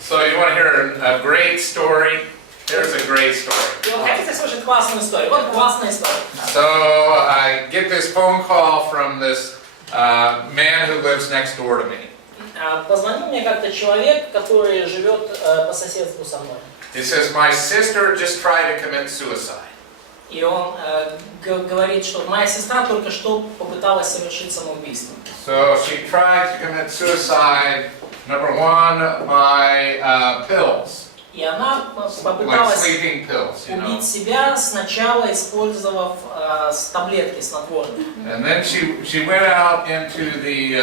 So you want to hear a great story? Here's a great story. Вы хотите слушать классную историю? Вот классная история. So I get this phone call from this man who lives next door to me. Позвонил мне как-то человек, который живет по соседству со мной. He says, my sister just tried to commit suicide. И он говорит, что моя сестра только что попыталась совершить самоубийство. So she tried to commit suicide, number one, by pills, И она like попыталась sleeping pills, you know. убить себя, сначала использовав таблетки снотворные. And then she went out into the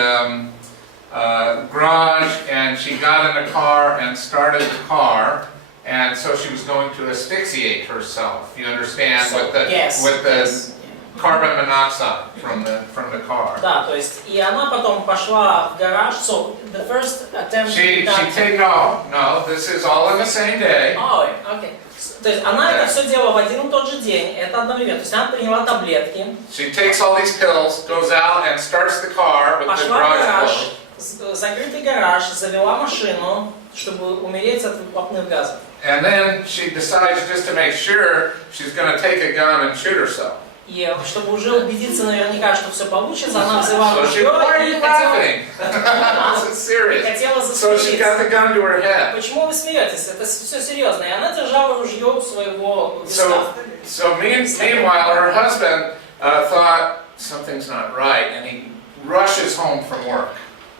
garage and she got in a car and started the car. And so she was going to asphyxiate herself. You understand, So, with the yes. carbon monoxide from the car. Да, то есть и она потом пошла в гараж. So the first attempt. She no, this is all in the same day. Okay. То есть она это все делала в один и тот же день. Это одновременно. То есть она приняла таблетки. She takes all these pills, goes out and starts the car with the Пошла в garage гараж, door. закрытый гараж, завела машину, чтобы умереть от выхлопных газов. And then she decides, just to make sure, she's going to take a gun and shoot herself. И чтобы уже убедиться наверняка, что все получится, она взяла So she, ружье why are и you laughing? This is serious. хотела So she got застрелиться. the gun to her head. Почему вы смеетесь? Это все серьезно. И она держала ружье у своего виска. So meanwhile, her husband thought something's not right, and he rushes home from work.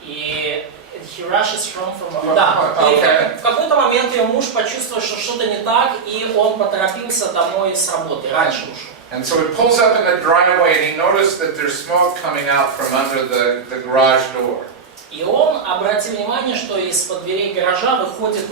И he rushes from да. Okay. И в какой-то момент ее муж почувствовал, что что-то не так, и он поторопился домой с работы, раньше ушел. And so he pulls up in the driveway, and he noticed that there's smoke coming out from under the garage door. И он обратил внимание, что из-под дверей гаража выходит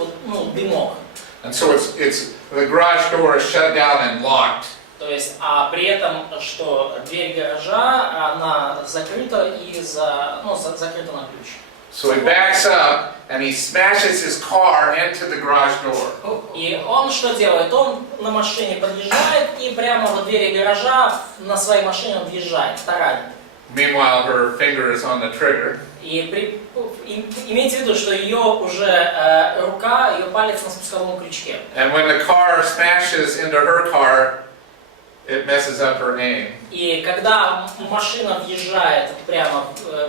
дымок. And so it's the garage door is shut down and locked. То есть, а при этом, что дверь гаража, она закрыта и закрыта на ключ. So he backs up and he smashes his car into the garage door. И он что делает? Он на машине подъезжает и прямо во двери гаража на своей машине он въезжает, таранит. Meanwhile, her finger is on the trigger. И имейте в виду, что ее уже рука, ее палец на спусковом крючке. And when the car smashes into her car, it messes up her aim. И когда машина въезжает прямо,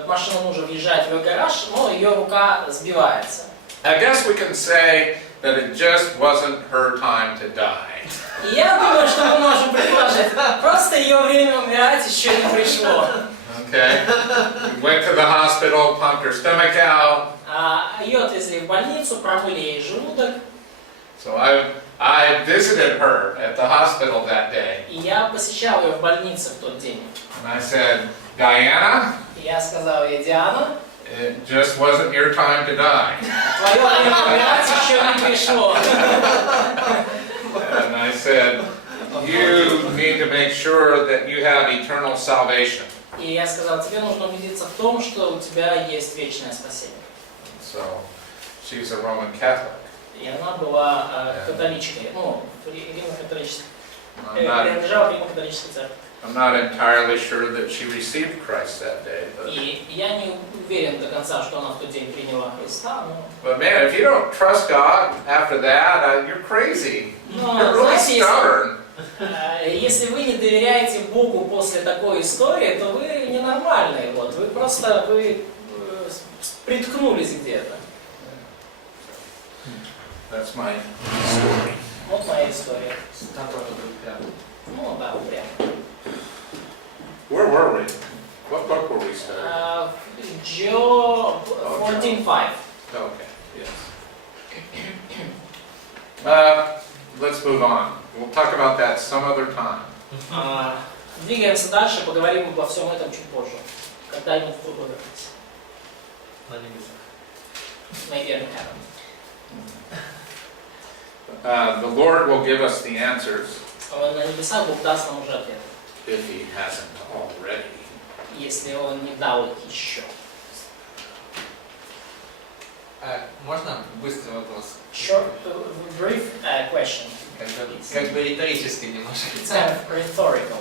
машина мужа въезжает в ее гараж, ее рука сбивается. I guess we can say that it just wasn't her time to die. И я думаю, что мы можем предположить, просто ее время умирать еще не пришло. Okay? Went to the hospital, pumped her stomach out. Ее отвезли в больницу, промыли ей желудок. So I visited her at the hospital that day. И я посещал ее в больнице в тот день. And I said, Diana, И я сказал ей: Диана, it just wasn't your time to die. твое время умирать еще не пришло. And I said, you need to make sure that you have eternal salvation. И я сказал: тебе нужно убедиться в том, что у тебя есть вечное спасение. So she's a Roman Catholic. И она была католичкой, римо-католической. I'm Принадлежала к римо-католической церкви. not entirely sure that she received Christ that day. И я не уверен до конца, что она в тот день приняла Христа, But man, if you don't trust God after that, you're crazy. но You're really знаете, stubborn. если вы не доверяете Богу после такой истории, то вы ненормальные. Вы просто приткнулись где-то. That's my story. Вот моя история. Да, прям. Where were we? What book were we studying? Joe 14:5. Okay, yes. Let's move on. We'll talk about that some other time. Двигаемся дальше, поговорим обо всем этом чуть позже. Когда-нибудь в другой раз. На небесах. Maybe in heaven. The Lord will give us the answers На небесах Бог даст нам уже ответ, if He hasn't already. если Он не дал их еще. Можно быстрый вопрос? Short, brief question. Как бы риторически немножко. It's kind of rhetorical.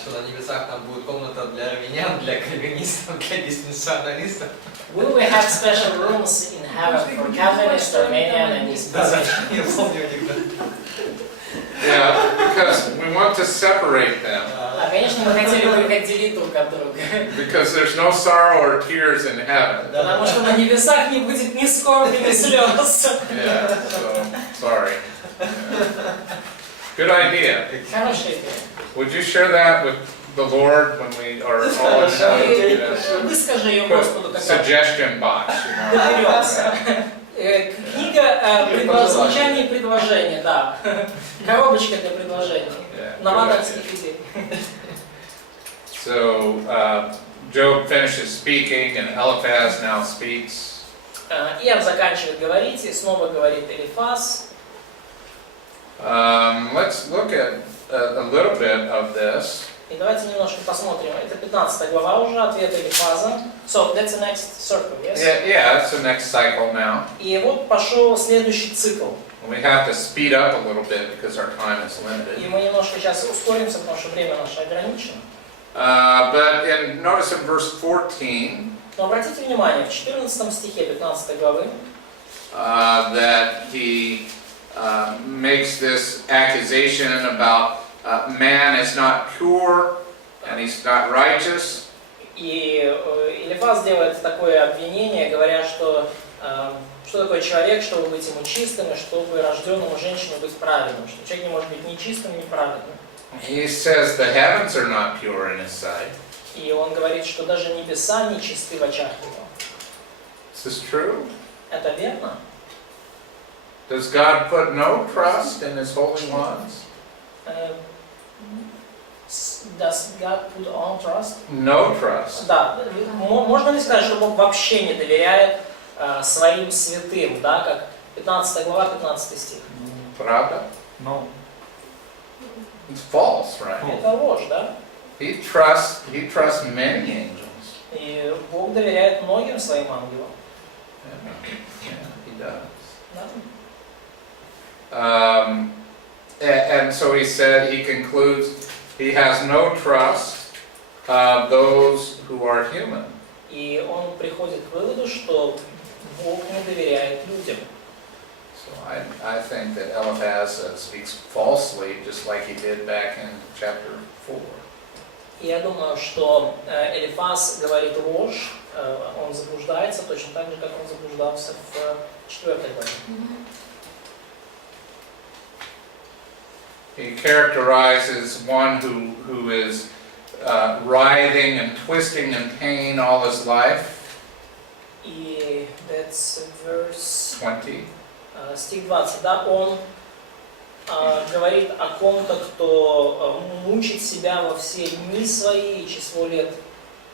Что на небесах там будет комната для армян, для кальвинистов, для диспенсионалистов. Will we have special rooms in heaven for Calvinists, Armenian, and dispensation? Я помню анекдот. Yeah, because we want to separate them. Конечно, мы хотели бы их отделить друг от друга. Because there's no sorrow or tears in heaven. Потому что на небесах не будет ни скорби, ни слез. Yeah, so, sorry. Yeah. Good idea. Хорошая идея. Would you share that with the Lord when we are all in heaven? Yes. Выскажи ее Put Господу, когда suggestion box, you know. доберемся. Книга звучания и предложения, да. Коробочка для предложений. Yeah, good Новаторских idea. идей. So, Job finishes speaking and Eliphaz now speaks. Иов заканчивает говорить, и снова говорит Элифаз. Let's look at a little bit of this. И давайте немножко посмотрим. Это 15 глава уже, ответ Элифаза. So, that's the next circle, yes? Yeah, that's the next cycle now. И вот пошел следующий цикл. We have to speed up a little bit because our time is И limited. мы немножко сейчас ускоримся, потому что время наше ограничено. But notice in verse 14 Но обратите внимание, в 14 стихе 15 главы that he makes this accusation about man is not pure and he's not righteous. и Элифаз делает такое обвинение, говоря, что такое человек, чтобы быть ему чистым, и чтобы рожденному женщину быть праведным, что человек не может быть ни чистым, ни праведным. He says the heavens are not pure in his sight. И он говорит, что даже небеса не чисты в очах его. Is this true? Это верно? Does God put no trust in his holy ones? Does God put all trust? No trust. Да, можно ли сказать, что Бог вообще не доверяет своим святым, да, как 15 глава, 15 стих? Правда? No. It's false, right? Это ложь, да? He trusts many angels. И Бог доверяет многим своим ангелам. Yeah, he does. Да? And so he said, he concludes, he has no trust of those who are human. И он приходит к выводу, что Бог не доверяет людям. So I think that Eliphaz speaks falsely, just like he did back in chapter 4. И я думаю, что Элифаз говорит ложь, он заблуждается точно так же, как он заблуждался в 4 главе. He characterizes one who is writhing and twisting in pain all his life. И that's verse 20. стих 20, да, он говорит о ком-то, кто мучит себя во все дни свои и число лет,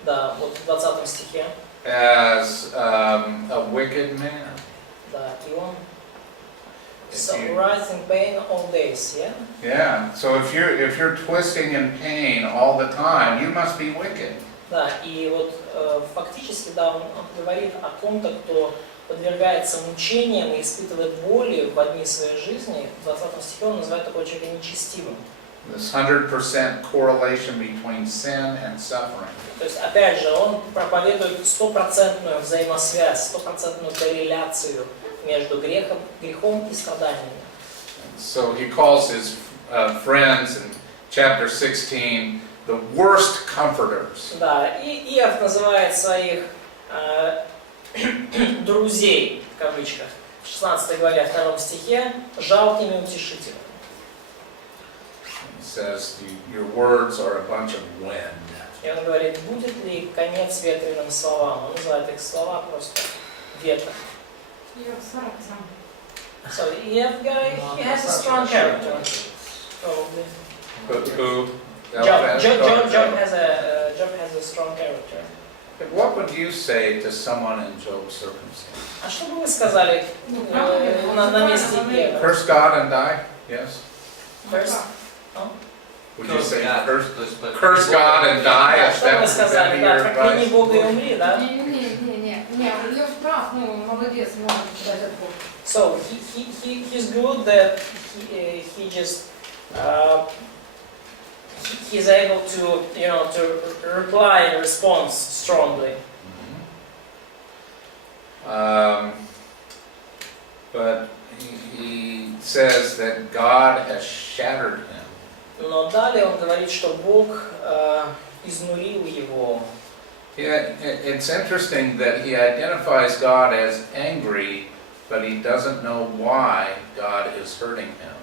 да, вот в 20 стихе. As a wicked man. Да, и он so writhing pain all days, yeah? Yeah. So if you're twisting in pain all the time, you must be wicked. Да, и вот фактически, да, он говорит о ком-то, кто подвергается мучениям и испытывает боли в одни своей жизни. В 20 стихе он называет такого человека нечестивым. This 100% correlation between sin and suffering. То есть, опять же, он проповедует стопроцентную взаимосвязь, стопроцентную корреляцию между грехом и страданиями. So he calls his friends in chapter 16 the worst comforters. Да, и Иов называет своих друзей, в кавычках, в 16 главе, 2 стихе, жалкими утешителями. He says, your words are a bunch of wind. И он говорит, будет ли конец ветреным словам? Он называет их слова просто ветром. So Iov guy, he has a strong character, probably. Who? Job has a strong character. What would you say to someone in Job's circumstance? А что бы вы сказали на месте Иова? Curse God and die? Yes. First? Would you say curse curse God and die? Is Что бы вы that сказали? Да, your прокляни advice? Бога и умри, да? Не, у нее прав, ну, молодец, может дать отпор. So he's good that he just he's able to, you know, to reply and respond strongly. But he says that God has shattered him. Но далее он говорит, что Бог изнурил его. Yeah, it's interesting that he identifies God as angry, but he doesn't know why God is hurting him.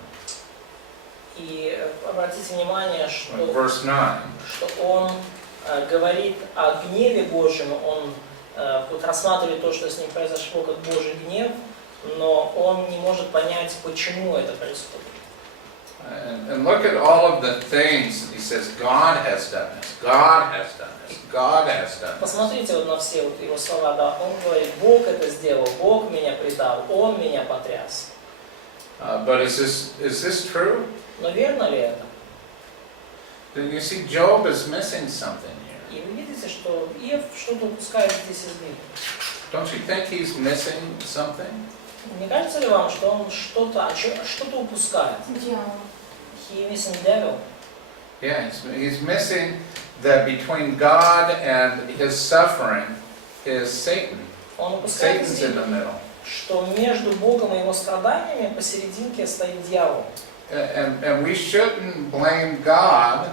И обратите внимание, In verse 9. что он говорит о гневе Божьем, он вот рассматривает то, что с ним произошло, как Божий гнев, но он не может понять, почему это происходит. And look at all of the things he says, God has done this, God has done this, God has done this. Посмотрите вот на все вот его слова, да, он говорит, Бог это сделал, Бог меня предал, Он меня потряс. But is this true? Но верно ли это? Then you see Job is missing something here. И вы видите, что Иов что-то упускает здесь из Библии. Don't you think he's missing something? Не кажется ли вам, что он что-то упускает? Дьявол. He missing devil. Yeah, he's missing that between God and his suffering is Satan. Он упускает Satan's из in the виду, middle. что между Богом и его страданиями посерединке стоит дьявол. And we shouldn't blame God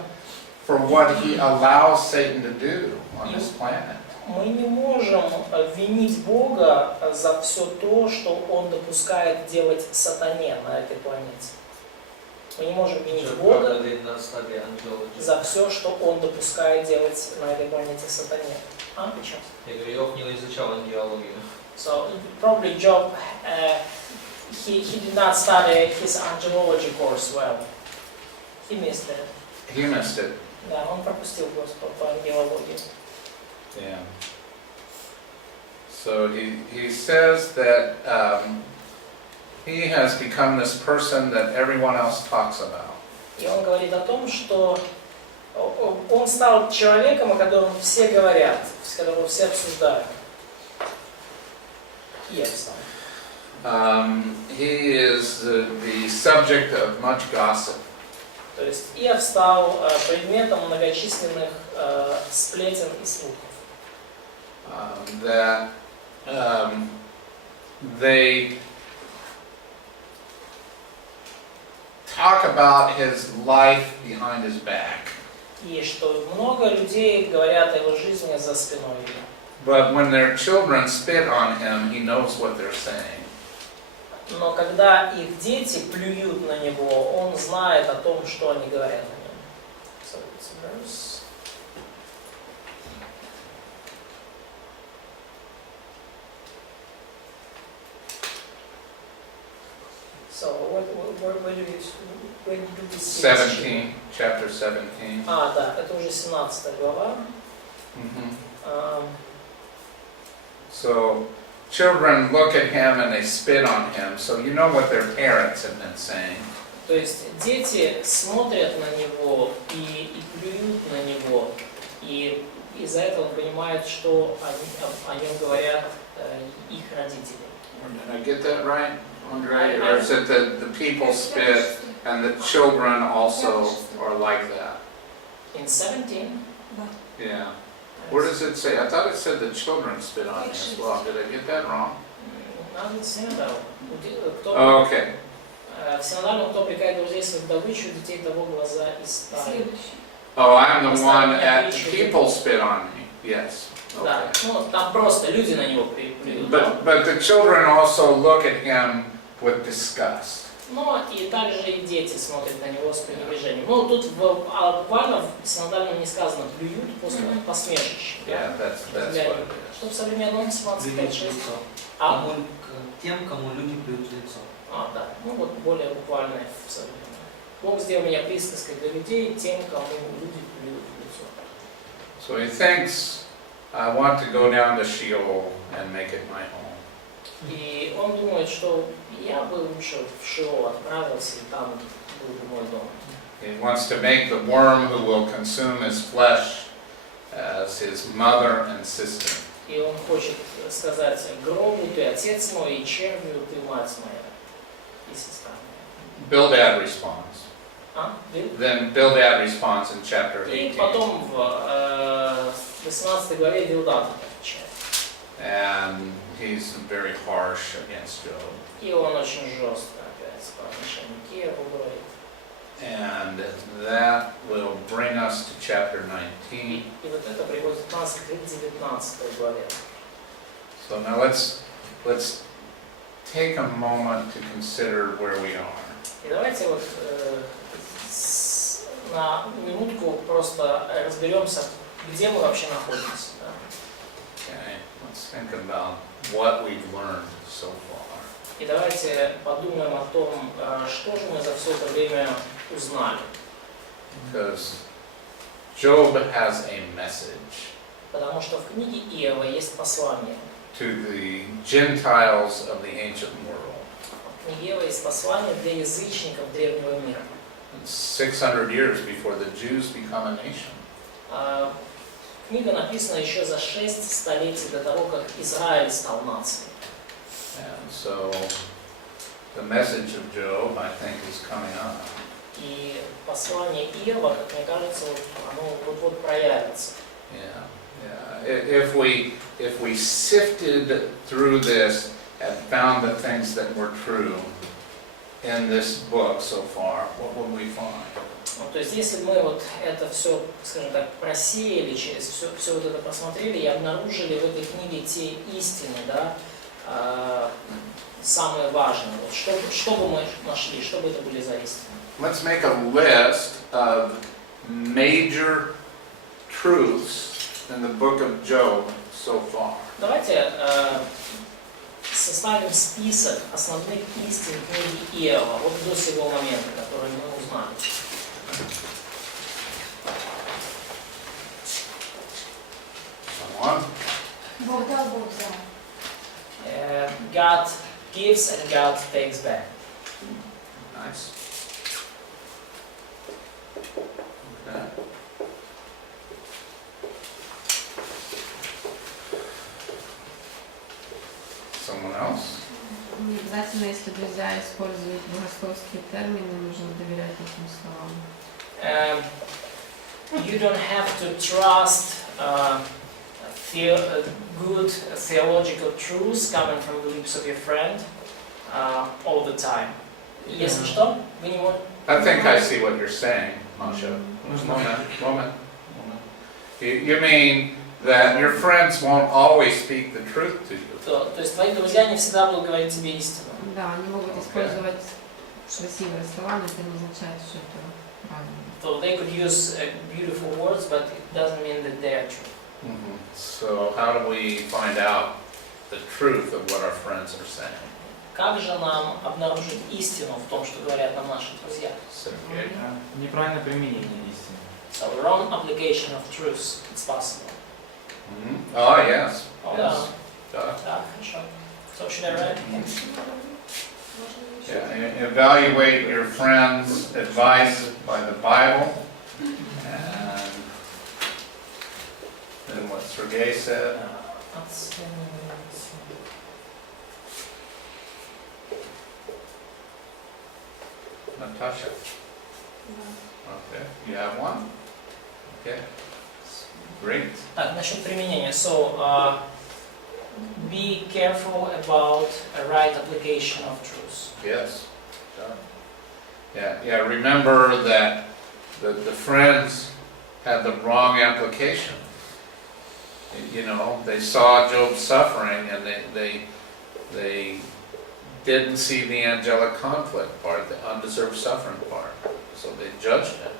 for what he allows Satan to do on this planet. Мы не можем винить Бога за все то, что Он допускает делать сатане на этой планете. Мы не можем винить Бога за все, что Он допускает делать на этой планете сатане. А, почему? Я говорю, Иов не изучал ангелологию. So probably Job, he did not study his angelology course well. He missed it. He missed it. Да, он пропустил курс по ангелологии. Yeah. So he says that he has become this person that everyone else talks about. И он говорит о том, что он стал человеком, о котором все говорят, с которого все обсуждают. Иов стал. He is the subject of much gossip. То есть Иов стал предметом многочисленных сплетен и слухов. That they talk about his life behind his back. И что много людей говорят о его жизни за спиной его. But when their children spit on him, he knows what they're saying. Но когда их дети плюют на него, он знает о том, что они говорят о нем. So it's a verse. So where do we see 17, chapter 17. А, да, это уже 17 глава. So children look at him and they spit on him, so you know what their parents have been saying. То есть дети смотрят на него и плюют на него, и из-за этого понимают, что о нем говорят их родители. Did I get that right, Andre? Or is it the people spit and the children also are like that? In 17. Yeah. Where does it say? I thought it said the children spit on him as well. Did I get that wrong? Надо синодал. Oh, okay. В синодале, кто обрекает друзей своих добычу, детей того глаза и стали. Следующий. Oh, I'm the one at people spit on me. Yes. Да, Okay. ну там просто люди на него плюют. But the children also look at him with disgust. Но и также и дети смотрят на него с пренебрежением. Ну тут буквально в синодальном не сказано плюют после посмешища. Yeah, that's what it is. Что в современном Плюют 25-6. лицо. А? Тем, кому люди плюют в лицо. А, да. Ну вот более буквальное в современном. Бог сделал меня присказкой для людей, тем, кому люди плюют в лицо. So he thinks, I want to go down to Sheol and make it my home. И он думает, что я бы лучше в Шиол отправился, и там был бы мой дом. He wants to make the worm who will consume his flesh as his mother and sister. И он хочет так сказать, гробу ты отец мой, и червю ты мать моя, и сестра моя. Bildad responds. А? Then Bildad responds in chapter И 18. потом в 18 главе Билдад отвечает. And he's very harsh against Job. И он очень жестко опять по отношению к Киеву говорит. And that will bring us to chapter 19. И вот это приводит нас к 19 главе. So now let's take a moment to consider where we are. И давайте вот на минутку просто разберемся, где мы вообще находимся. Да? Okay, let's think about what we've learned so far. И давайте подумаем о том, что же мы за все это время узнали. Because Job has a message Потому что в книге Иова есть послание. to the Gentiles of the ancient world. В книге Иова есть послание для язычников древнего мира. 600 years before the Jews become a nation. Книга написана еще за 6 столетий до того, как Израиль стал нацией. And so the message of Job, I think, is coming up. И послание Иова, как мне кажется, вот, оно вот-вот проявится. If we sifted through this and found the things that were true in this book so far, what would we find? То есть, если мы вот это все, скажем так, просеяли, через все вот это посмотрели и обнаружили в этой книге те истины, да, самые важные, вот, что бы мы нашли, что бы это были за истины? Let's make a list of major truths in the book of Job so far. Давайте составим список основных истин книги Иова, вот до сего момента, которые мы узнали. Someone? Бог дал, Бог взял. God gives and God takes back. Nice. Okay. Someone else? Не обязательно, если друзья используют богословские термины, нужно доверять этим словам. You don't have to trust good theological truths coming from the lips of your friend all the time. Если что, вы не можете... I think I see what you're saying, Masha. Moment. You mean that your friends won't always speak the truth to you? То есть твои друзья не всегда будут говорить тебе истину. Да, они могут использовать красивые слова, но это не означает, что это правильно. So they could use beautiful words, but it doesn't mean that they are true. Mm-hmm. So how do we find out the truth of what our friends are saying? Как же нам обнаружить истину в том, что говорят нам наши друзья? Sergey? Неправильное применение истины. So wrong application of truths, it's possible. Mm-hmm. Oh, yes. Oh, Yes. да, хорошо. So should I write? Yeah, evaluate your friends' advice by the Bible. And then what Sergey said. Natasha. Okay. You have one? Okay. Great. Так, насчет применения. So, be careful about a right application of truths. Yes. Sure. Yeah. Remember that the friends had the wrong application. You know, they saw Job's suffering, and they didn't see the angelic conflict part, the undeserved suffering part. So they judged him.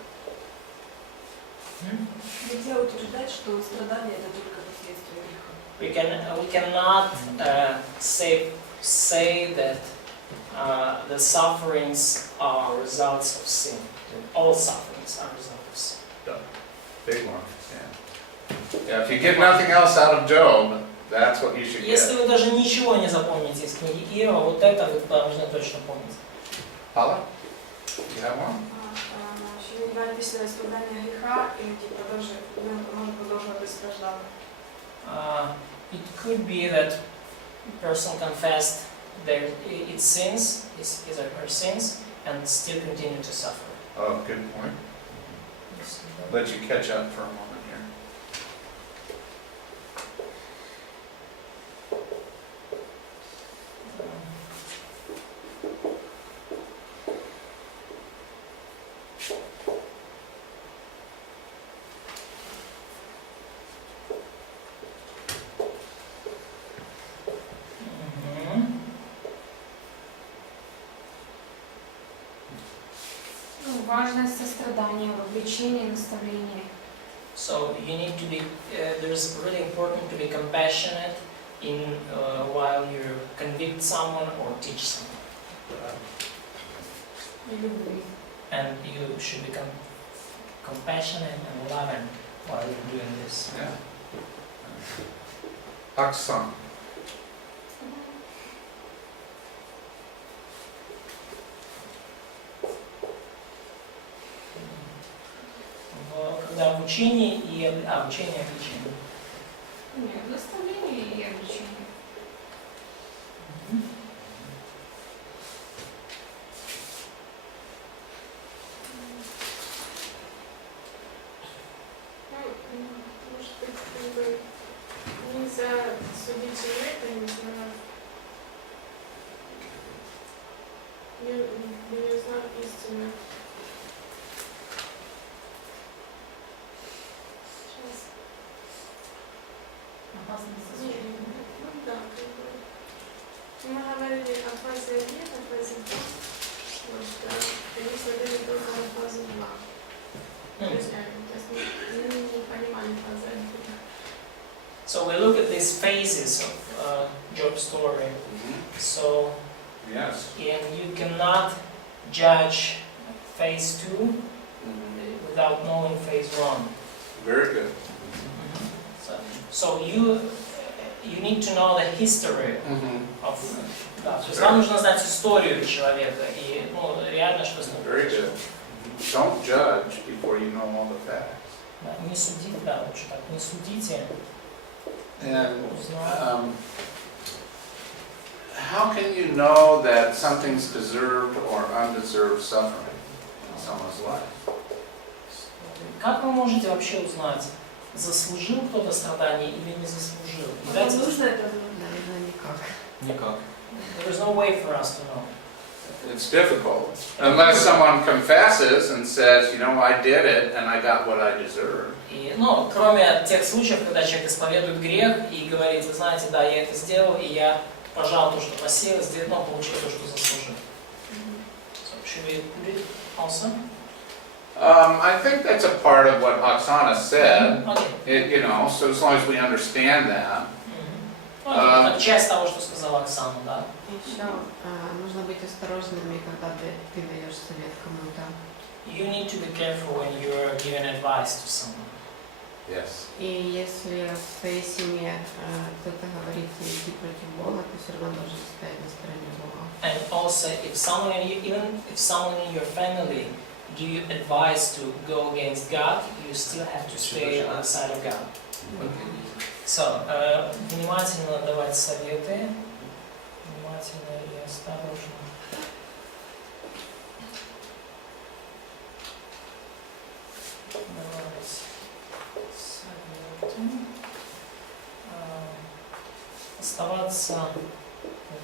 Нельзя утверждать, что страдания это только последствия греха. We cannot say that the sufferings are results of sin. All sufferings are results of sin. Big one. Yeah. If you get nothing else out of Job, that's what you should Если get. вы даже ничего не запомните из книги Иова, вот это вы должны точно помнить. Paula, you have one? Що він написано страдання гріха, і продовжує, він може продовжувати страждати. It could be that the person confessed its sins, his or her sins, and still continue to suffer. Oh, good point. Let you catch up for a moment here. Важность сострадания, вовлечения и наставления. So you need to be, there's really important to be compassionate in while you convict someone or teach someone. And you should become compassionate and loving while you're doing this. Yeah. Оксана. Когда в учении и обучение и обличение. Нет, наставление и обличение. Может быть, как бы нельзя судить человека, не знаю, не узнав истину. Сейчас. Ну да, как бы. Мы говорили о фазе 1, о фазе 2. Вот, конечно, говорили только о фазе 2. То есть не понимали фазы 1. So we look at these phases of Job's story. So Yes. and you cannot judge phase 2 without knowing phase 1. Very good. So you need to know the history of да, то есть вам нужно знать историю человека и ну, реально что с ним Very good. Don't judge before you know all the facts. Да, не судите, да, лучше так, не судите. And how can you know that something's deserved or undeserved suffering in someone's life? Как вы можете вообще узнать, заслужил кто-то страдания или не заслужил? Нужно это знать? Наверное, никак. Никак. There's no way for us to know. It's difficult. Unless someone confesses and says, you know, I did it and I got what I deserved. И, ну, кроме тех случаев, когда человек исповедует грех и говорит, вы знаете, да, я это сделал, и я пожал то, что посеял, сделал, получил то, что заслужил. So, should we put it also? I think that's a part of what Oksana said. Okay. You know, so as long as we understand that. Это часть того, что сказала Оксана, да. Еще нужно быть осторожными, когда ты даешь совет кому-то. You need to be careful when you're giving advice to someone. Yes. И если в твоей семье кто-то говорит тебе идти против Бога, ты все равно должен стоять на стороне Бога. And also, if someone, even if someone in your family give you advice to go against God, you still have to stay on the side of God. So, внимательно давать советы, внимательно и осторожно. Давать советы. Оставаться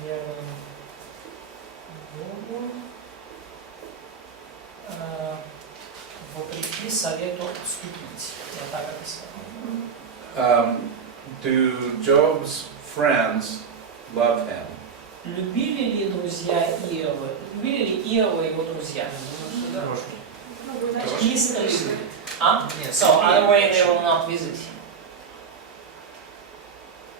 верным Богу, вопреки совету отступить. Я так это сказал. Do Job's friends love him? Любили ли друзья Иова? Любили ли Иова и его друзья? Искренне. А? So, other way they will not visit him.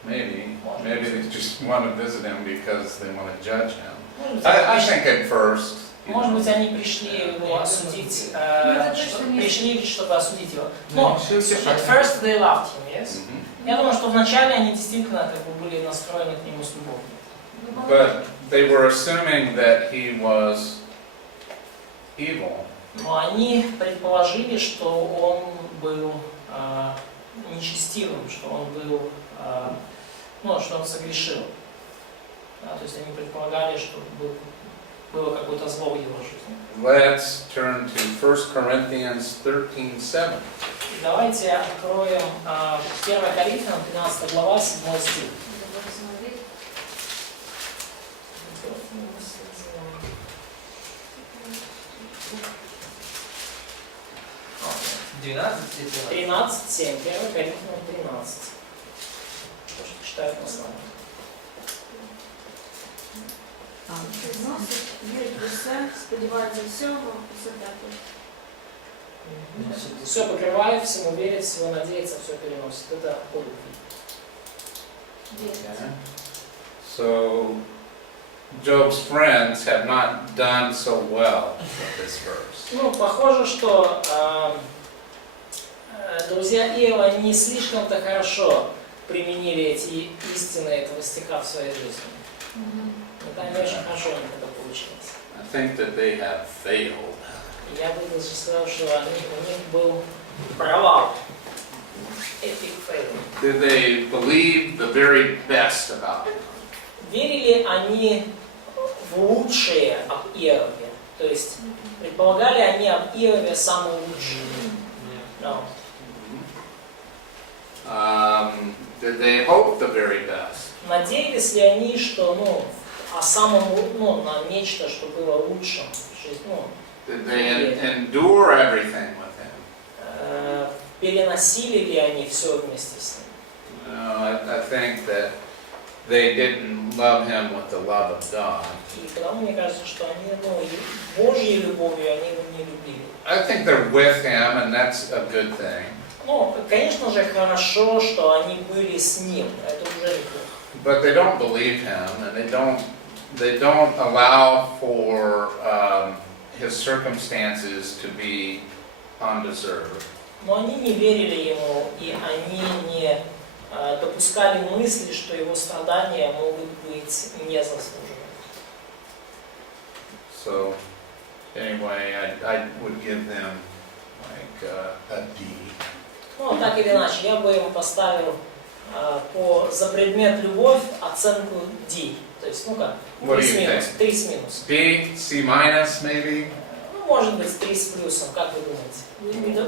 Maybe. Maybe they just want to visit him because they want to judge him. I think at first. Может быть, они пришли его осудить, пришли, чтобы осудить его. Но, at first they loved him, yes? Я думаю, что вначале они действительно как бы были настроены к нему с любовью. But they were assuming that he was evil. Но они предположили, что он был нечестивым, что он был ну, что он согрешил. Да, то есть они предполагали, что было какое-то зло в его жизни. Let's turn to 1 Corinthians 13:7. Давайте откроем 1 Коринфянам 13 глава, 7 стих. Давай смотреть. 12 или 13:7, 1 Коринфянам 13. То, что читают на слова. Приносить, вірить в усе, сподівається всього, усе таке. Все покрывает, всему верит, всего надеется, все переносит. Это по любви. Okay. So Job's friends have not done so well with this verse. Ну, похоже, что друзья Иова не слишком-то хорошо применили эти истины этого стиха в своей жизни. Это не очень хорошо у них это получилось. I think that they have failed. Я бы даже сказал, что у них был провал. Epic fail. Did they believe the very best about him? Верили они в лучшее об Иове? То есть предполагали они об Иове самое лучшее? No. Did they hope the very best? Надеялись ли они, что о самом, на нечто, что было лучшим в жизни? Did they endure everything with him? Переносили ли они все вместе с ним? No, I think that they didn't love him with the love of God. И потому мне кажется, что они, Божьей любовью они его не любили. I think they're with him, and that's a good thing. Конечно же, хорошо, что они были с ним. Это уже неплохо. But they don't believe him, and they don't allow for his circumstances to be undeserved. Но они не верили ему, и они не допускали мысли, что его страдания могут быть незаслуженными. So, anyway, I would give them like a D. Так или иначе, я бы ему поставил за предмет любовь оценку D. То есть, 3 с минусом. 3 с минусом. D, C minus maybe? Может быть, 3 с плюсом, как вы думаете?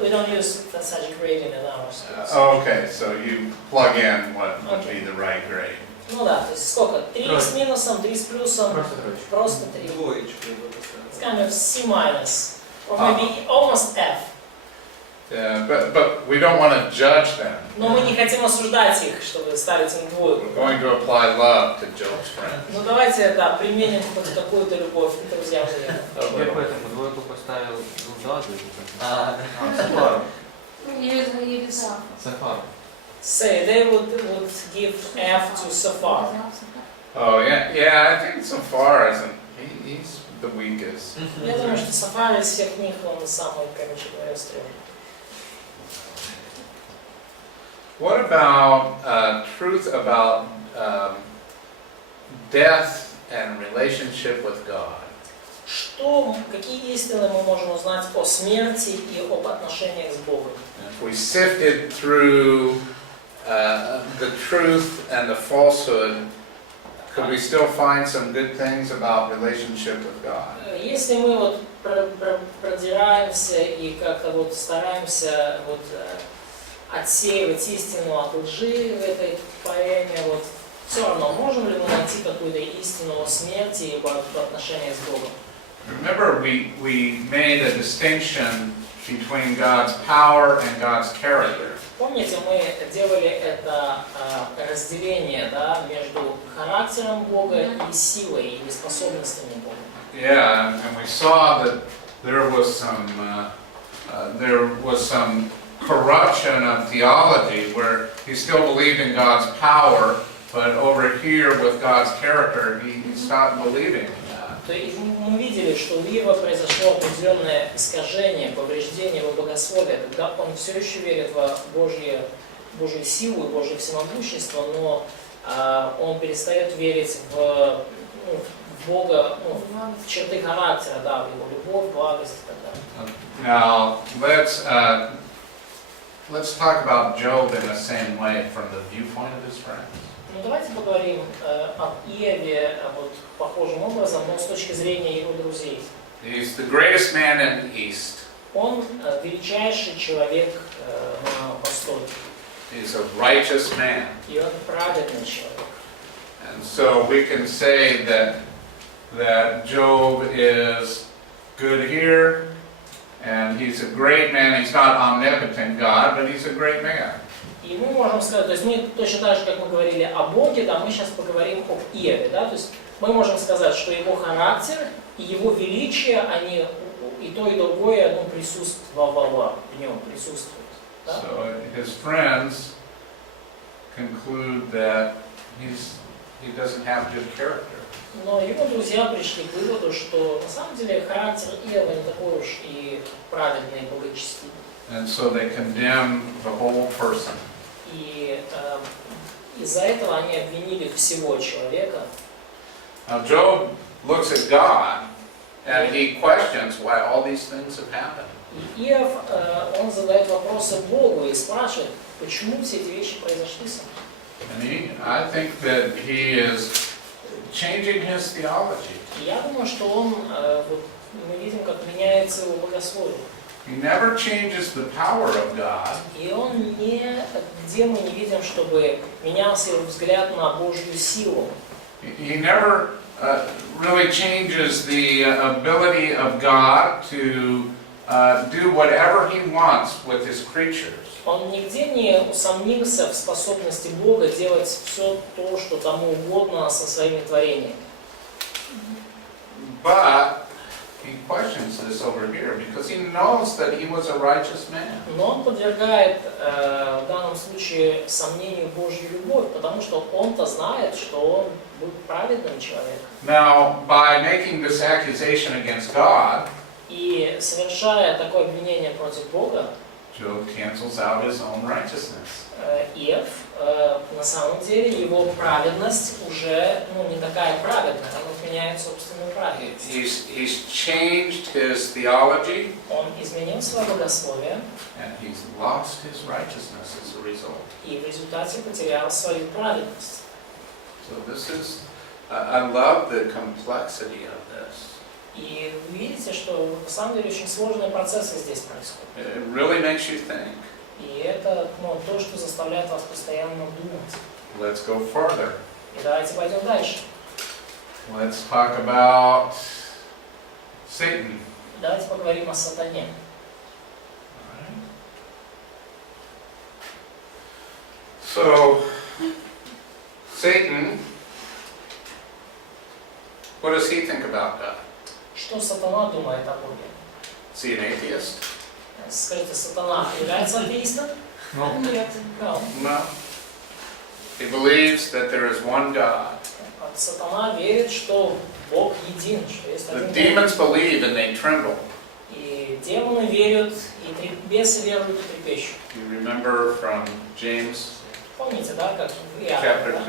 We don't use such a grading in our schools. Okay, so you plug in what would be the right grade. Да, то есть сколько? 3 с минусом, 3 с плюсом, просто 3. двоечку его поставил. It's kind of C minus, or maybe almost F. Yeah, but we don't want to judge them. Но мы не хотим осуждать их, чтобы ставить им двойку. We're going to apply love to Job's friends. Давайте, применим хоть какую-то любовь к друзьям. Я поэтому двойку поставил Гулдазу. Сафару. Или Сафару. Say they would give F to Safar. Oh yeah, I think so far he's the weakest. Я думаю, что Сафар из всех них он самый, короче говоря, стрёмный. What about truth about death and relationship with God? Какие истины мы можем узнать о смерти и об отношениях с Богом? If we sifted through the truth and the falsehood, could we still find some good things about relationship with God? Если мы продираемся и как-то стараемся отсеивать истину от лжи в этой поэме, все равно можем ли мы найти какую-то истину о смерти и об отношениях с Богом? Remember, we made a distinction between God's power and God's character. Помните, мы делали это разделение, между характером Бога и силой или способностями Бога. Yeah, and we saw that there was some corruption of theology where he still believed in God's power, but over here with God's character, he stopped believing in that. То есть мы видели, что у Иова произошло определенное искажение, повреждение его богословия, когда он все еще верит в Божью силу и Божье всемогущество, но он перестает верить в Бога, в черты характера, в его любовь, благость и так далее. Now, let's talk about Job in the same way from the viewpoint of his friends. Ну давайте поговорим об Иове вот похожим образом, но с точки зрения его друзей. He's the greatest man in the East. Он величайший человек на Востоке. He's a righteous man. И он праведный человек. And so we can say that Job is good here, and he's a great man. He's not omnipotent God, but he's a great man. И мы можем сказать, то есть мы точно так же, как мы говорили о Боге, да, мы сейчас поговорим об Иове, да, то есть мы можем сказать, что его характер и его величие, они и то, и другое, ну, присутствовало в нем, присутствует. Да? So his friends conclude that he doesn't have good character. Но его друзья пришли к выводу, что на самом деле характер Иова не такой уж и праведный, и благочестивый. And so they condemn the whole person. И из-за этого они обвинили всего человека. Now Job looks at God and he questions why all these things have happened. И Иов, он задает вопросы Богу и спрашивает, почему все эти вещи произошли со мной. And I think that he is changing his theology. И я думаю, что он, вот мы видим, как меняется его богословие. He never changes the power of God. И он нигде мы не видим, чтобы менялся его взгляд на Божью силу. He never really changes the ability of God to do whatever he wants with his creatures. Он нигде не усомнился в способности Бога делать все то, что тому угодно со своими творениями. But he questions this over here because he knows that he was a righteous man. Но он подвергает в данном случае сомнению Божью любовь, потому что он-то знает, что он был праведным человеком. Now, by making this accusation against God, И совершая такое обвинение против Бога, Job cancels out his own righteousness. Иов, на самом деле, его праведность уже не такая праведная, он отменяет собственную праведность. He's changed his theology, Он изменил свое богословие and he's lost his righteousness as a result. и в результате потерял свою праведность. So this is, I love the complexity of this. И вы видите, что на самом деле очень сложные процессы здесь происходят. It really makes you think. И это то, что заставляет вас постоянно думать. Let's go further. И давайте пойдем дальше. Let's talk about Satan. Давайте поговорим о сатане. So, Satan, what does he think about God? Что сатана думает о Боге? Is he an atheist? Скажите, сатана является атеистом? Нет. No. No. He believes that there is one God. Сатана верит, что Бог един, что есть The один demons Бог. believe and they tremble. И демоны верят, и бесы веруют и трепещут. You remember from James Помните, да, как в Иоанне, chapter да?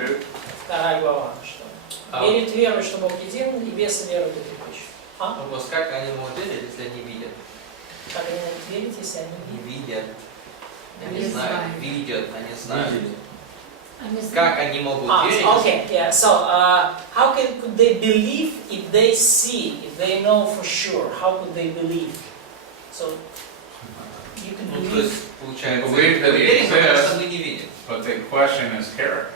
2? 2 глава, что верит, верует, что Бог един, и бесы веруют и трепещут. Вопрос, как они могут верить, если они видят? Как они могут верить, если они Не видят? видят. Они Не знают. знают. Видят, они знают. Они знают. Как они могут верить? Okay, yeah. So, how could they believe if they see, if they know for sure? How could they believe? So, you can Ну, то believe. есть, получается, Believe that he мы верим, потому exists. что мы не видим. But they question his character.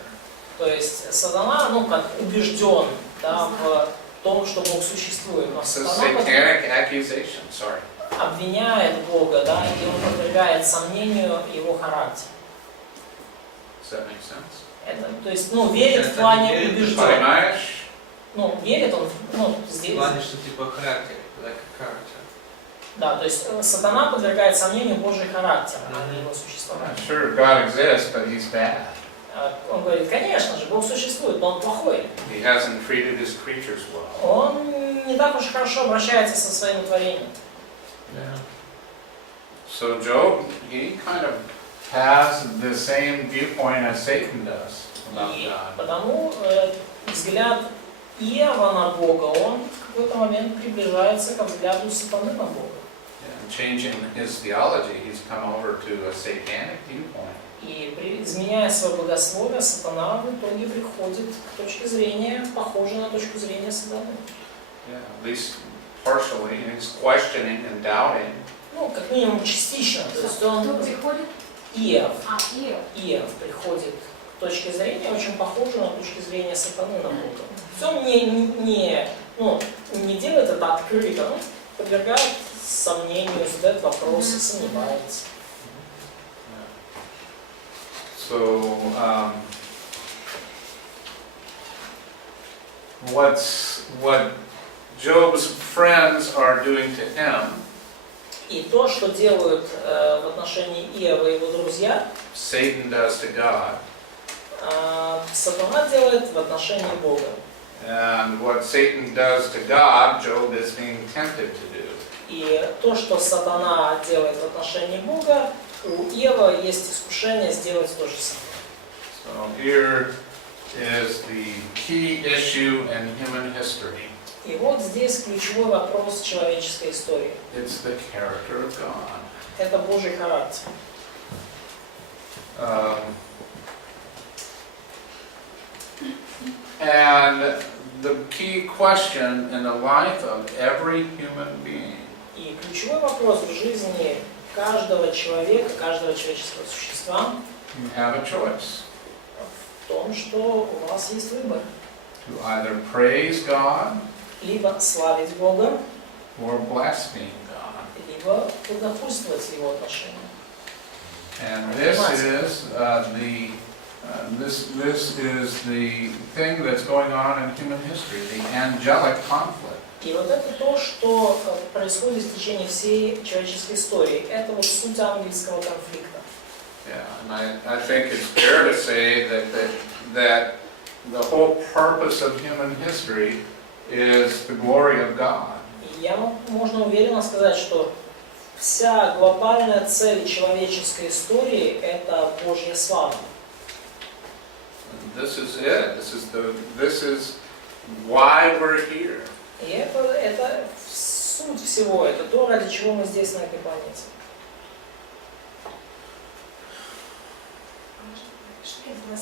То есть сатана, как убежден, да, в том, что Бог существует, но It's a сатана satanic accusation, sorry. обвиняет Бога, да, и он подвергает сомнению его характер. Does that make sense? Это, то есть, верит в плане убежден. Понимаешь? Верит он, В здесь. плане, что типа характер, like character. Да, то есть сатана подвергает сомнению Божий характер, а не его существование. Sure, God exists, but he's bad. Он говорит, конечно же, Бог существует, но он плохой. He hasn't treated his creatures well. Он не так уж хорошо обращается со своим творением. Yeah. So Job, he kind of has the same viewpoint as Satan does about И God. потому взгляд Иова на Бога, он в какой-то момент приближается ко взгляду сатаны на Бога. And changing his theology, he's come over to a satanic viewpoint. И изменяя свое богословие, сатана в итоге приходит к точке зрения, похожей на точку зрения сатаны. Yeah, at least partially, he's questioning and doubting. Ну, как минимум частично. То есть он, Кто приходит? Иов, А, Иов. Иов приходит к точке зрения, очень похожей на точку зрения сатаны на Бога. То есть он не делает это открыто, он подвергает сомнению, задает вопросы, сомневается. So, what Job's friends are doing to him, И то, что делают в отношении Иова и его друзья, Satan does to God. сатана делает в отношении Бога. And what Satan does to God, Job is being tempted to do. И то, что сатана делает в отношении Бога, у Иова есть искушение сделать то же самое. So here is the key issue in human history. И вот здесь ключевой вопрос человеческой истории. It's the character of God. Это Божий характер. And the key question in the life of every human being И ключевой вопрос в жизни каждого человека, каждого человеческого существа you have a choice в том, что у вас есть выбор. to either praise God Либо славить Бога, or blaspheme God. либо богохульствовать в Его отношении. And this is this is the thing that's going on in human history, the angelic conflict. И вот это то, что происходит в течение всей человеческой истории. Это вот суть ангельского конфликта. Yeah, and I think it's fair to say that the whole purpose of human history is the glory of God. И можно уверенно сказать, что вся глобальная цель человеческой истории – это Божья слава. This is it. This is why we're here. И это суть всего, это то, ради чего мы здесь, на этой планете. Что это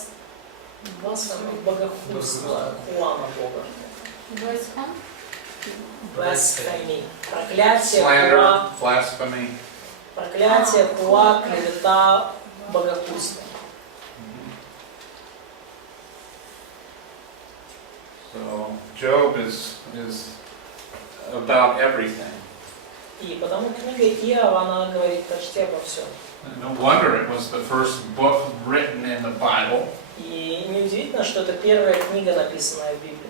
Бласфемия, богохульство, хуана Бога. Блэсфем? Blasphemy. Проклятие, Slander, хуа, blasphemy. проклятие, хуа, клевета, богохульство. So Job is about everything. И потому книга Иова, она говорит почти обо всем. No wonder it was the first book written in the Bible. И неудивительно, что это первая книга, написанная в Библии.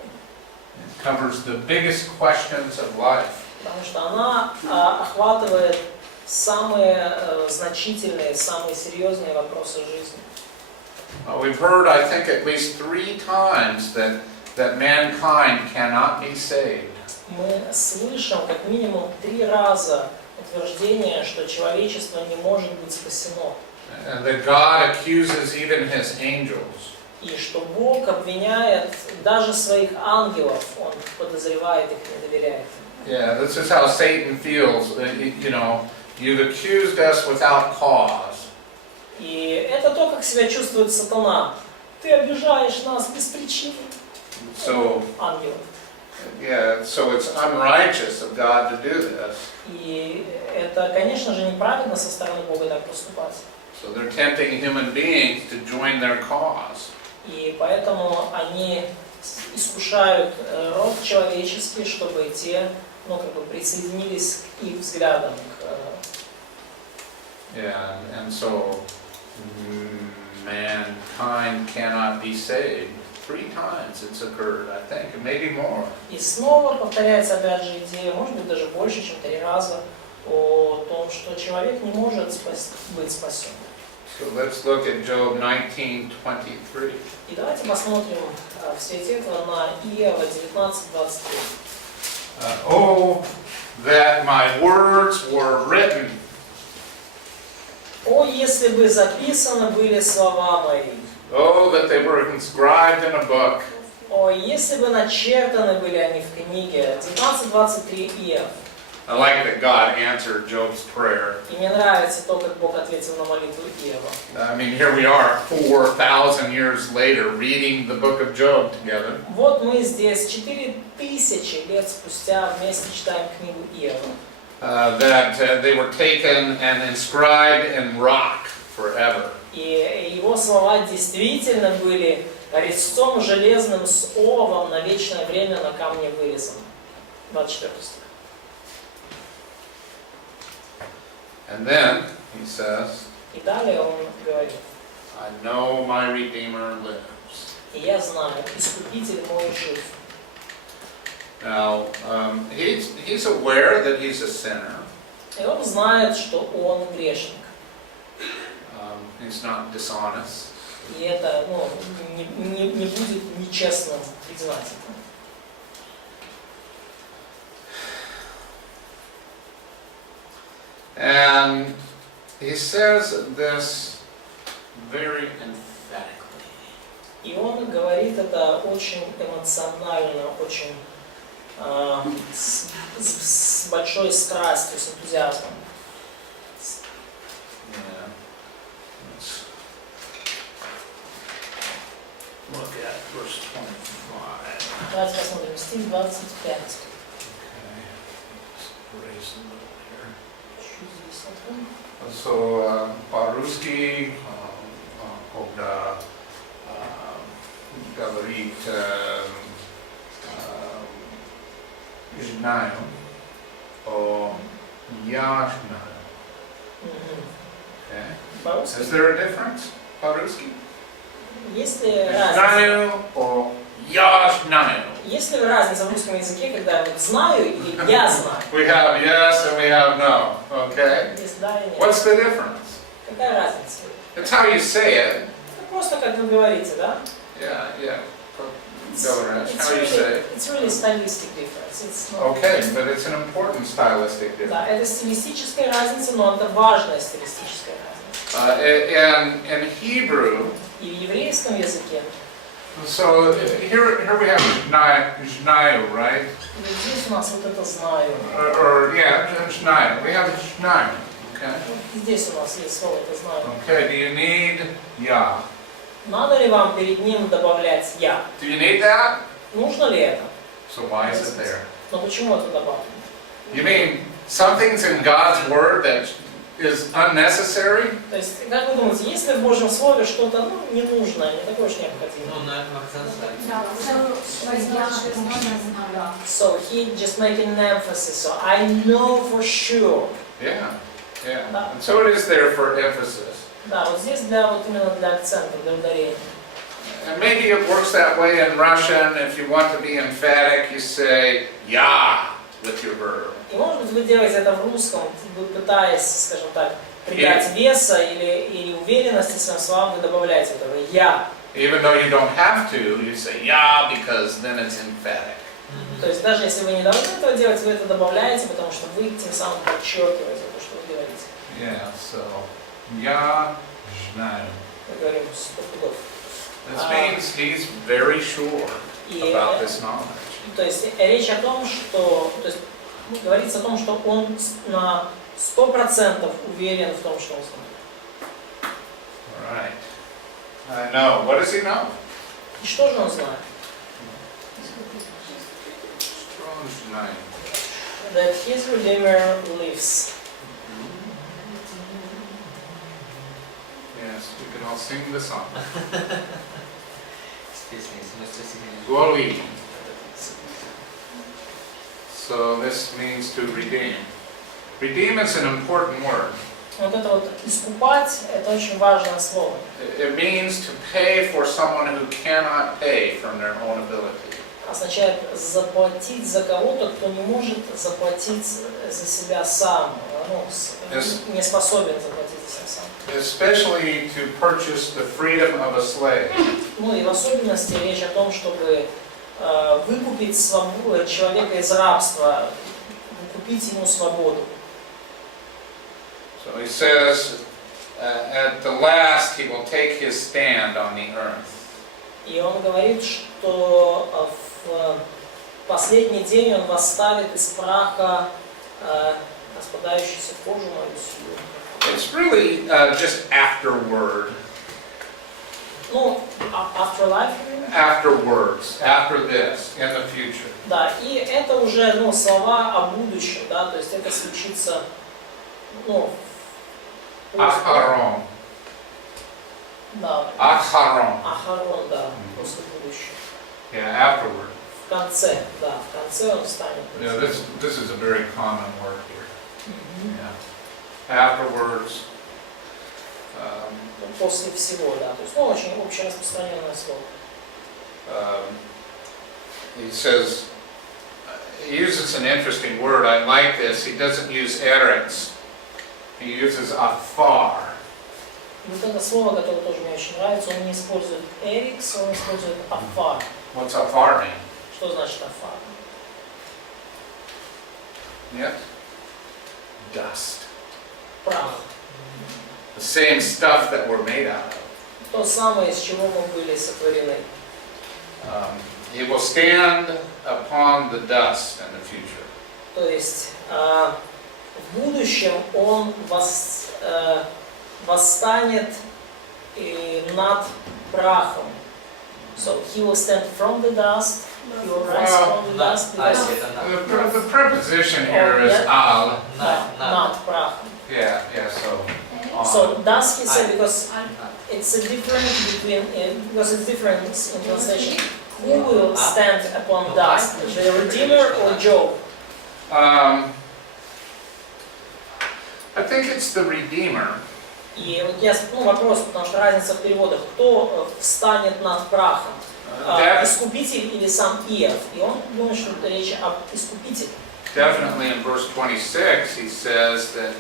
It covers the biggest questions of life. Потому что она охватывает самые значительные, самые серьезные вопросы жизни. We've heard, I think, at least 3 times that mankind cannot be saved. Мы слышим как минимум 3 раза утверждение, что человечество не может быть спасено. And that God accuses even His angels. И что Бог обвиняет даже своих ангелов, Он подозревает их, не доверяет им. Yeah, this is how Satan feels. You know, you've accused us without cause. И это то, как себя чувствует сатана. Ты обижаешь нас без причины. So, Ангелов. yeah, so it's unrighteous of God to do this. И это, конечно же, неправильно со стороны Бога так поступать. So they're tempting human beings to join their cause. И поэтому они искушают род человеческий, чтобы те, присоединились к их взглядам. Yeah, and so mankind cannot be saved. 3 times it's occurred, I think, and maybe more. И снова повторяется опять же идея, может быть даже больше, чем 3 раза, о том, что человек не может быть спасен. So let's look at Job 19:23. И давайте посмотрим в свете этого на Иова 19:23. Oh, that my words were written. О, если бы записаны были слова мои. Oh, that they were inscribed in a book. О, если бы начертаны были они в книге. 19:23 Иов. I like that God answered Job's prayer. И мне нравится то, как Бог ответил на молитву Иова. I mean, here we are 4,000 years later reading the book of Job together. Вот мы здесь 4000 лет спустя вместе читаем книгу Иова. That they were taken and inscribed in rock forever. И его слова действительно были резцом железным с оловом на вечное время на камне вырезаны. 24 стих. And then he says, И далее он говорит: I know my Redeemer lives. и я знаю, Искупитель мой жив. Now, he's aware that he's a sinner. И он знает, что он грешник. He's not dishonest. И это не будет нечестным признать это. And he says this very emphatically. И он говорит это очень эмоционально, очень с большой страстью, с энтузиазмом. Yeah. Let's look at verse 25. Давайте посмотрим стих 25. Okay. Let's erase a little here. So, по-русски, когда говорит знаю, я знаю. Okay. По-русски. Is there a difference? По-русски? Есть ли разница? Знаю, я знаю. Есть ли разница в русском языке, когда я вот знаю или я знаю? We have yes and we have no. Okay. Есть да и нет. What's the difference? Какая разница? It's how you say it. Это просто как вы говорите, да? Yeah. It's how you say it. It's really stylistic difference. It's not... Okay, but it's an important stylistic difference. Да, это стилистическая разница, но это важная стилистическая разница. In Hebrew, И в еврейском языке, so here we have знаю, right? и здесь у нас вот это знаю. Or знаю. We have знаю. Okay. Здесь у нас есть слово это знаю. Okay. Do you need я? Надо ли вам перед ним добавлять я? Do you need that? Нужно ли это? So why is it there? Но почему это добавлено? You mean something's in God's word that is unnecessary? То есть, как вы думаете, есть ли в Божьем Слове что-то ненужное, не такое уж необходимое? Ну, на этом акцент ставить. Да. So he just making an emphasis. So I know for sure. Yeah. Да. And so it is there for emphasis. Да, вот здесь именно для акцента, для ударения. And maybe it works that way in Russian. If you want to be emphatic, you say "я" with your verb. И может быть вы делаете это в русском, вы пытаясь, скажем так, придать веса или уверенности своим словам, вы добавляете этого я. Even though you don't have to, you say "я" because then it's emphatic. То есть даже если вы не должны этого делать, вы это добавляете, потому что вы тем самым подчеркиваете то, что вы говорите. Yeah. So "я знаю." Мы говорим 100 пудов. This means he's very sure about this knowledge. То есть речь о том, что, то есть говорится о том, что он на 100% уверен в том, что он знает. Right. I know. What does he know? И что же он знает? Strong знает. That his Redeemer lives. Yes, we can all sing the song. Естественно, Glory. So this means to redeem. Redeem is an important word. Вот это вот искупать, это очень важное слово. It means to pay for someone who cannot pay from their own ability. Означает заплатить за кого-то, кто не может заплатить за себя сам, не способен заплатить за себя сам. Especially to purchase the freedom of a slave. Ну и в особенности речь о том, чтобы выкупить человека из рабства, купить ему свободу. So he says, at the last he will take his stand on the earth. И он говорит, что в последний день он восставит из праха распадающийся в кожу мою сию. It's really just afterward. Ну, afterlife, Afterwards, after this, in the future. да, и это уже, ну, слова о будущем, да, то есть это случится, ну, Acharon. да, Acharon. Ахарон, да, после будущего. Yeah, afterward. В конце, да, в конце он встанет. Yeah, this is a very common word here. Yeah. Afterwards. Ну, после всего, да, то есть, ну, очень общераспространенное слово. He says, he uses an interesting word. I like this. He doesn't use eretz. He uses afar. Вот это слово, которое тоже мне очень нравится, он не использует эрикс, он использует афар. What's afar mean? Что значит афар? Yes? Dust. Прах. The same stuff that we're made out of. То самое, из чего мы были сотворены. He will stand upon the dust in the future. То есть в будущем он восстанет над прахом. So he will stand from the dust, he will rise from the dust. The preposition here is al. Над прахом. Yeah, so. So dust, he said, because it's a difference between, because it's different in translation. Who will stand upon dust? The Redeemer or Job? I think it's the Redeemer. И вот я, вопрос, потому что разница в переводах. Кто встанет над прахом? Искупитель или сам Иов? И он думает, что это речь об искупителе. Definitely in verse 26 he says that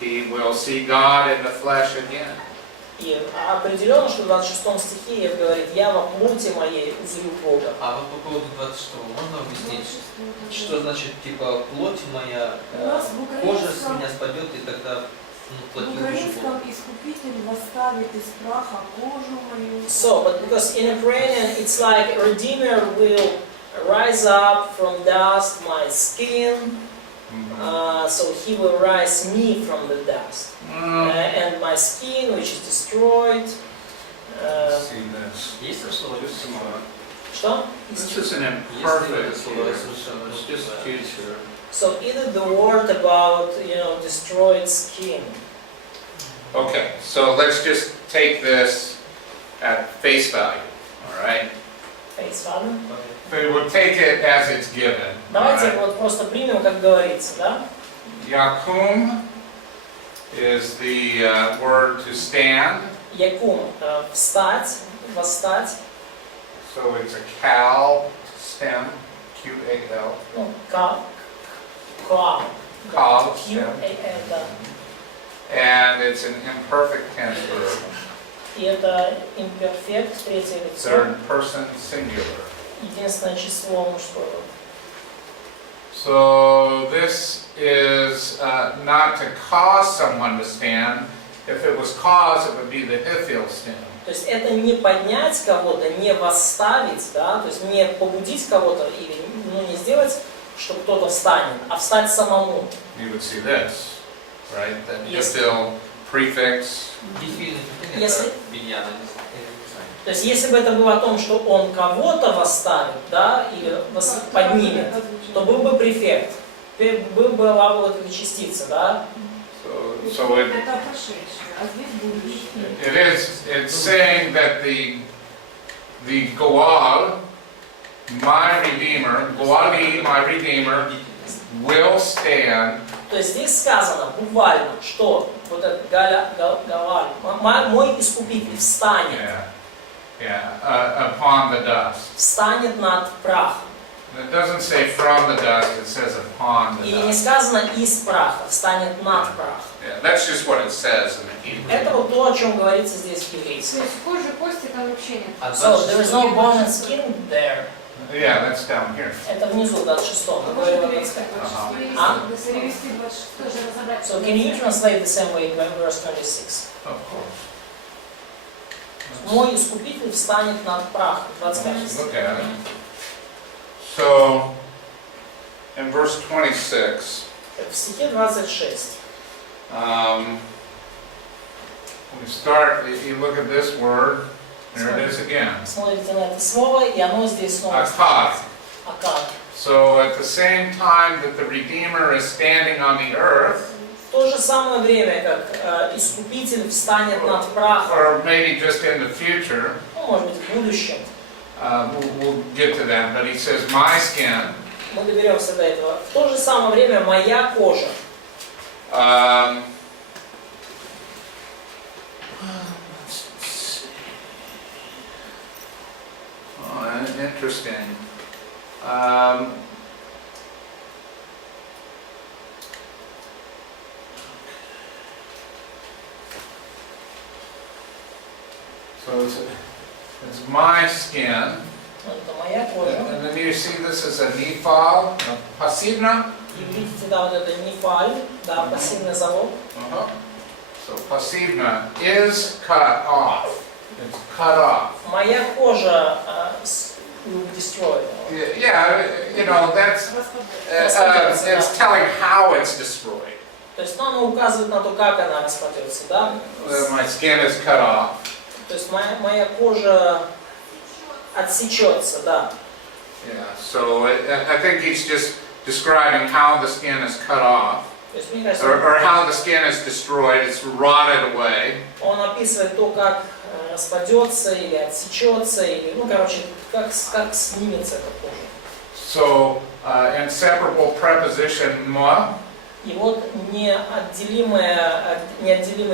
he will see God in the flesh again. И определенно, что в 26 стихе Иов говорит: «Я во плоти моей узрю Бога». А вот по поводу 26 можно объяснить, что значит, типа, плоть моя, кожа с меня спадет, и тогда В украинском искупитель восставит из праха кожу мою. So, but because in Ukrainian it's like a Redeemer will rise up from dust my skin, so he will rise me from the dust. And my skin, which is destroyed. See this. Есть слово? Что? This is an imperfect. It's just future. So either the word about, destroyed skin. Okay, so let's just take this at face value, all right? Face value. We'll take it as it's given. Давайте вот просто примем, как говорится, да? Yakum is the word to stand. Якум, встать, восстать. So it's a cal stem, Q-A-L. Ну, кал. Kal Q-A-L, stem. да. And it's an imperfect tense verb. И это имперфект, третье лицо. Third person singular. Единственное число мужское. So this is not to cause someone to stand. If it was cause, it would be the Hifil stem. То есть это не поднять кого-то, не восставить, да, то есть не побудить кого-то или не сделать, чтобы кто-то встанет, а встать самому. You would see this, right? The Hifil prefix. Если, то есть если бы это было о том, что он кого-то восставит, да, или поднимет, то был бы префект, была бы вот эта частица, да. So it, Это прошедшее, а здесь будущее. it's saying that the Goal, my Redeemer, Goali, my Redeemer, will stand. То есть здесь сказано буквально, что вот этот Галаль, мой искупитель встанет. Upon the dust. Встанет над прахом. It doesn't say from the dust, it says upon the Или не dust. сказано из праха, встанет над прахом. Yeah, that's just what it says in the Hebrew. Это вот то, о чем говорится здесь в еврейском. То есть кожи, кости там вообще нет. So there is no bone and skin there. Yeah, that's down here. Это внизу, в 26-м. Мы говорим о 25. Перевести 26 тоже разобрать. So can you translate the same way in verse 26? Of course. Мой искупитель встанет над прахом. 25. Let's look at it. So, in verse 26, В стихе 26. We start, you look at this word, there it is again. Смотрите на это слово, и оно здесь снова. Akad. Акад. So at the same time that the Redeemer is standing on the earth, В то же самое время, как Искупитель встанет над прахом, or maybe just in the future, ну, может быть, в будущем, we'll get to that, but he says, my skin, мы доберемся до этого. В то же самое время моя кожа. Interesting. So it's my skin. Это моя кожа. And then you see this is a nifal, pasivna. И видите, да, вот это нефаль, да, пассивный залог. So pasivna is cut off. It's cut off. Моя кожа destroyed. Yeah, you know, that's it's telling how it's destroyed. То есть, ну, оно указывает на то, как она распадется, да? My skin is cut off. То есть моя кожа отсечется, да. Yeah, so I think he's just describing how the skin is cut off, То есть, мне кажется, or how the skin is destroyed, it's rotted away. он описывает то, как распадется или отсечется, или, ну, короче, как снимется эта кожа. So, inseparable preposition ma, И вот неотделимый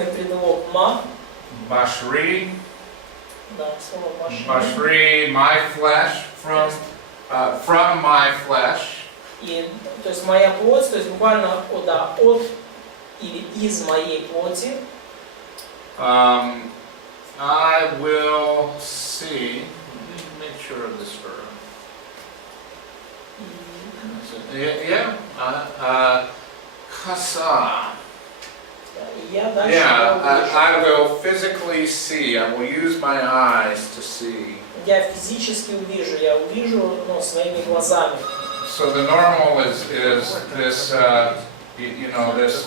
предлог ма, bashri, да, слово машри, bashri, my flesh, from my flesh. и, то есть моя плоть, то есть буквально да, от или из моей плоти. I will see, let me make sure of this verb. Yeah, kasa. И я дальше Yeah, I will physically see. I will use my eyes to see. я физически увижу, я увижу, ну, своими глазами. So the normal is this, you know, this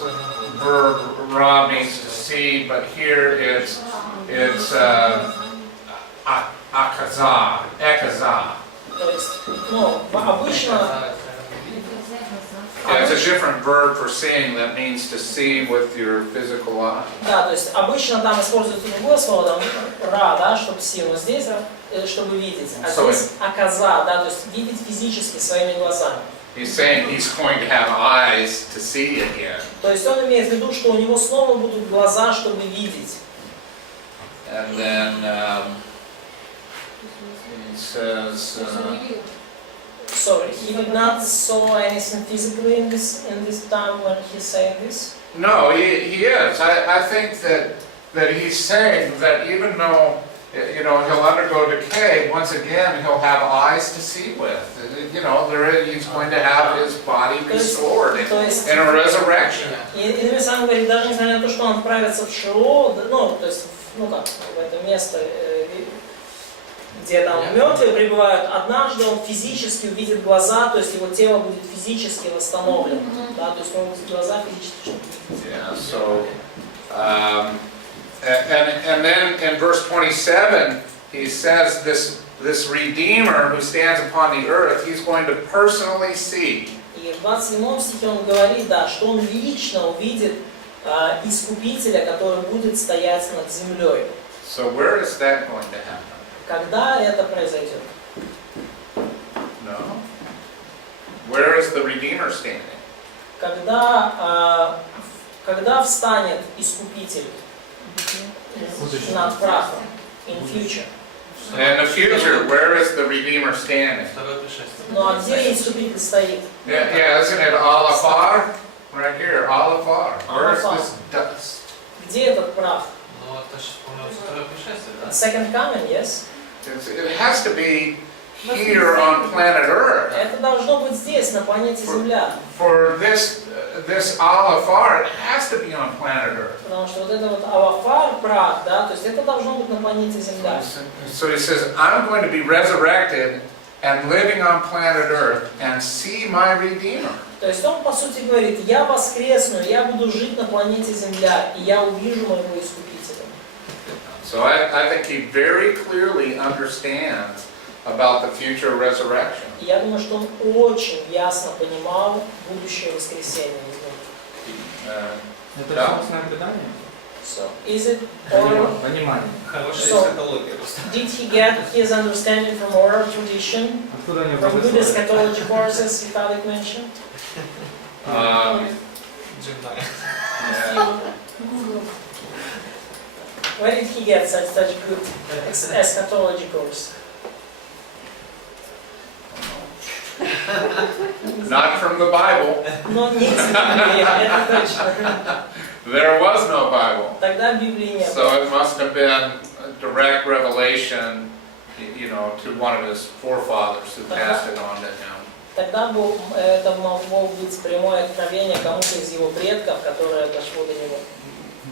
verb ra means to see, but here it's akaza, ekaza. То есть, ну, обычно, Yeah, it's a different verb for seeing that means to see with your physical eye. да, то есть обычно там используется другое слово, там, ра, да, чтобы си, но здесь, чтобы видеть. А здесь аказа, да, то есть видеть физически своими глазами. He's saying he's going to have eyes to see again. То есть он имеет в виду, что у него снова будут глаза, чтобы видеть. And then he says, Sorry, he did not saw anything physically in this time when he said this. no, he is. I think that he's saying that even though, you know, he'll undergo decay, once again he'll have eyes to see with. You know, he's going to have his body restored in a resurrection. Иными словами говорит, даже несмотря на то, что он отправится в Шило, ну, то есть, ну как, в это место, где там мертвые пребывают, однажды он физически увидит глаза, то есть его тело будет физически восстановлено, да, то есть он увидит глаза физически. Yeah, so, and then in verse 27, he says this Redeemer who stands upon the earth, he's going to personally see. И в 27 стихе он говорит, да, что он лично увидит Искупителя, который будет стоять над землей. So where is that going to happen? Когда это произойдет? No. Where is the Redeemer standing? Когда встанет Искупитель над прахом? In future. In the future, where is the Redeemer standing? Ну а где Искупитель стоит? Yeah, isn't it Alafar? Right here, Alafar. Where is this dust? Где этот прах? Ну, это же, по-моему, второе пришествие, да? Second coming, yes? It has to be here on planet Earth. Это должно быть здесь, на планете Земля. For this Alafar, it has to be on planet Earth. Потому что вот это вот Алафар, прах, да, то есть это должно быть на планете Земля. So he says, I'm going to be resurrected and living on planet Earth and see my Redeemer. То есть он, по сути, говорит, я воскресну, я буду жить на планете Земля, и я увижу моего Искупителя. So I think he very clearly understands about the future resurrection. И я думаю, что он очень ясно понимал будущее воскресение. Это Да. собственное предание? So, is it oral? Понимание. Хорошая So- эсхатология просто. Did he get his understanding from oral tradition? Откуда они From good образовались? eschatology courses Vitalik mentioned? Джимная. Yeah. Where did he get such good eschatology course? Not from the Bible. Но не из Библии, это точно. There was no Bible. Тогда Библии не было. So it must have been a direct revelation, you know, to one of his forefathers who passed it on to him. Тогда это могло быть прямое откровение кому-то из его предков, которое дошло до него.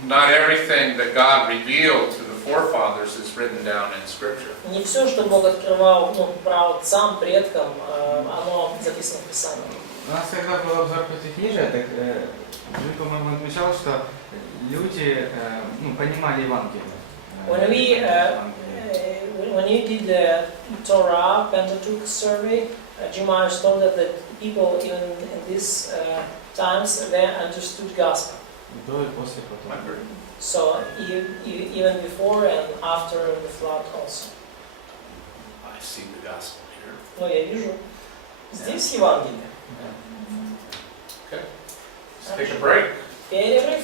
Not everything that God revealed to the forefathers is written down in Scripture. Не все, что Бог открывал про отцам, предкам, оно записано в Писании. У нас когда был обзор пятикнижия, так Джим, по-моему, отмечал, что люди понимали Евангелие. When we did the Torah Pentateuch survey, Jim Myers told us that people even in these times they understood gospel. До и после потопа. So even before and after the flood also. I see the gospel here. Но я вижу здесь Евангелие. Let's take a break. Перерыв.